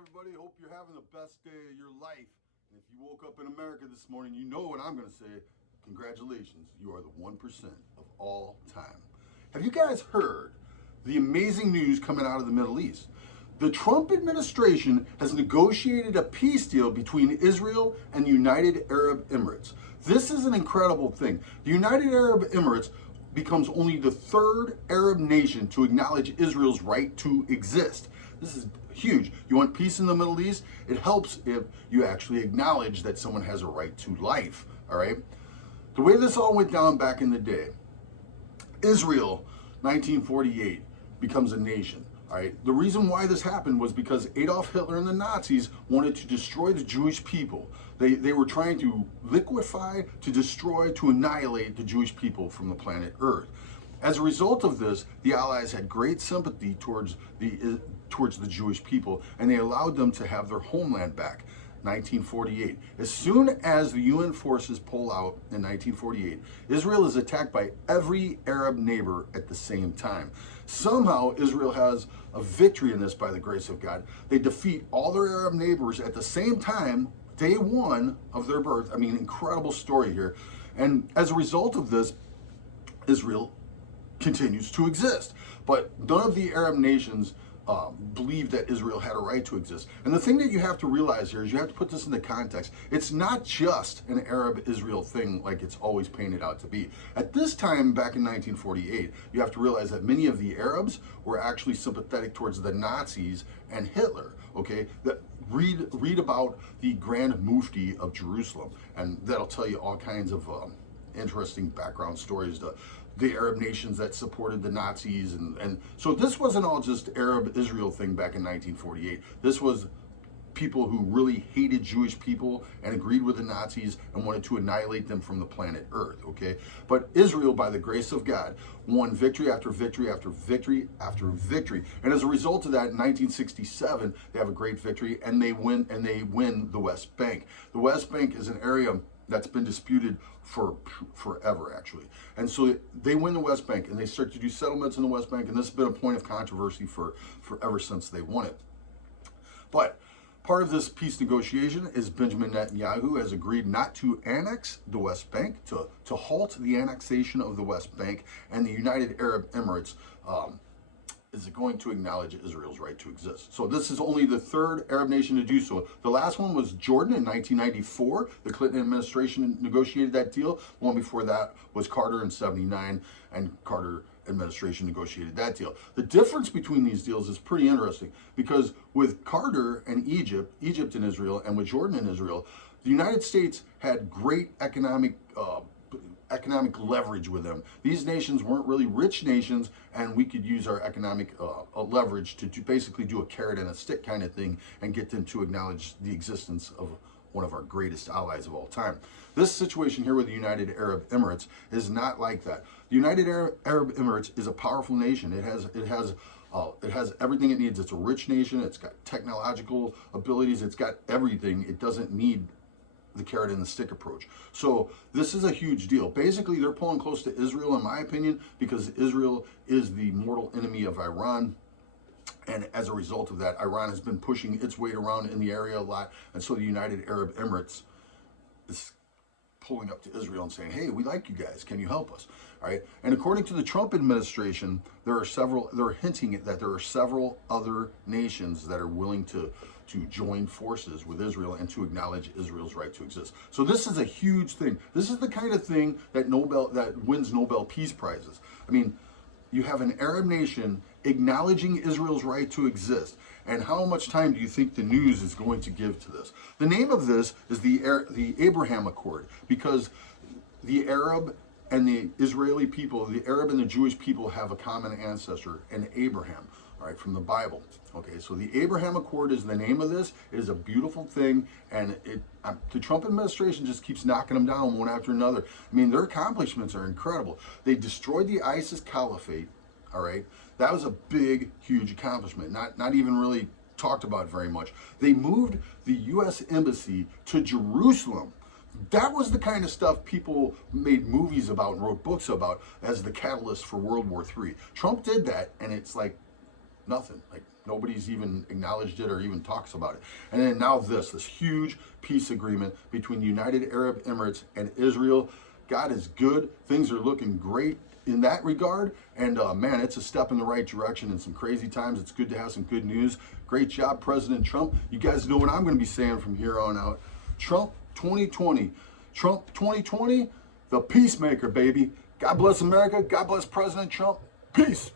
everybody. Hope you're having the best day of your life. And if you woke up in America this morning, you know what I'm going to say. Congratulations, you are the 1% of all time. Have you guys heard the amazing news coming out of the Middle East? The Trump administration has negotiated a peace deal between Israel and the United Arab Emirates. This is an incredible thing. The United Arab Emirates becomes only the third Arab nation to acknowledge Israel's right to exist. This is huge. You want peace in the Middle East? It helps if you actually acknowledge that someone has a right to life, all right? The way this all went down back in the day, Israel, 1948, becomes a nation. All right. The reason why this happened was because Adolf Hitler and the Nazis wanted to destroy the Jewish people. They were trying to liquefy, to destroy, to annihilate the Jewish people from the planet Earth. As a result of this, the Allies had great sympathy towards the Jewish people, and they allowed them to have their homeland back. 1948. As soon as the UN forces pull out in 1948, Israel is attacked by every Arab neighbor at the same time. Somehow, Israel has a victory in this by the grace of God. They defeat all their Arab neighbors at the same time, day one of their birth. I mean, incredible story here. And as a result of this, Israel continues to exist. But none of the Arab nations believed that Israel had a right to exist. And the thing that you have to realize here is you have to put this into context. It's not just an Arab-Israel thing like it's always painted out to be. At this time, back in 1948, you have to realize that many of the Arabs were actually sympathetic towards the Nazis and Hitler, okay? Read about the Grand Mufti of Jerusalem, and that'll tell you all kinds of interesting background stories to the Arab nations that supported the Nazis. And so this wasn't all just Arab-Israel thing back in 1948. This was people who really hated Jewish people and agreed with the Nazis and wanted to annihilate them from the planet Earth, okay? But Israel, by the grace of God, won victory after victory after victory after victory. And as a result of that, in 1967, they have a great victory, and they win the West Bank. The West Bank is an area that's been disputed for forever, actually. And so they win the West Bank, and they start to do settlements in the West Bank, and this has been a point of controversy for ever since they won it. But part of this peace negotiation is Benjamin Netanyahu has agreed not to annex the West Bank, to halt the annexation of the West Bank, and the United Arab Emirates is going to acknowledge Israel's right to exist. So this is only the third Arab nation to do so. The last one was Jordan in 1994. The Clinton administration negotiated that deal. The one before that was Carter in 79, and Carter administration negotiated that deal. The difference between these deals is pretty interesting, because with Carter and Egypt and Israel, and with Jordan and Israel, the United States had great economic leverage with them. These nations weren't really rich nations, and we could use our economic leverage to basically do a carrot and a stick kind of thing and get them to acknowledge the existence of one of our greatest allies of all time. This situation here with the United Arab Emirates is not like that. The United Arab Emirates is a powerful nation. It has everything it needs. It's a rich nation. It's got technological abilities. It's got everything. It doesn't need the carrot and the stick approach. So this is a huge deal. Basically, they're pulling close to Israel, in my opinion, because Israel is the mortal enemy of Iran. And as a result of that, Iran has been pushing its weight around in the area a lot. And so the United Arab Emirates is pulling up to Israel and saying, hey, we like you guys. Can you help us? All right. And according to the Trump administration, they're hinting that there are several other nations that are willing to join forces with Israel and to acknowledge Israel's right to exist. So this is a huge thing. This is the kind of thing that wins Nobel Peace Prizes. I mean, you have an Arab nation acknowledging Israel's right to exist. And how much time do you think the news is going to give to this? The name of this is the Abraham Accord, because the Arab and the Israeli people, the Arab and the Jewish people, have a common ancestor, an Abraham, all right, from the Bible. Okay, so the Abraham Accord is the name of this. It is a beautiful thing, and the Trump administration just keeps knocking them down one after another. I mean, their accomplishments are incredible. They destroyed the ISIS caliphate, all right? That was a big, huge accomplishment, not even really talked about very much. They moved the U.S. Embassy to Jerusalem. That was the kind of stuff people made movies about and wrote books about as the catalyst for World War III. Trump did that, and it's like nothing. Like, Nobody's even acknowledged it or even talks about it. And then now this huge peace agreement between the United Arab Emirates and Israel. God is good. Things are looking great in that regard. And man, it's a step in the right direction in some crazy times. It's good to have some good news. Great job, President Trump. You guys know what I'm going to be saying from here on out. Trump 2020. Trump 2020, the peacemaker, baby. God bless America. God bless President Trump. Peace.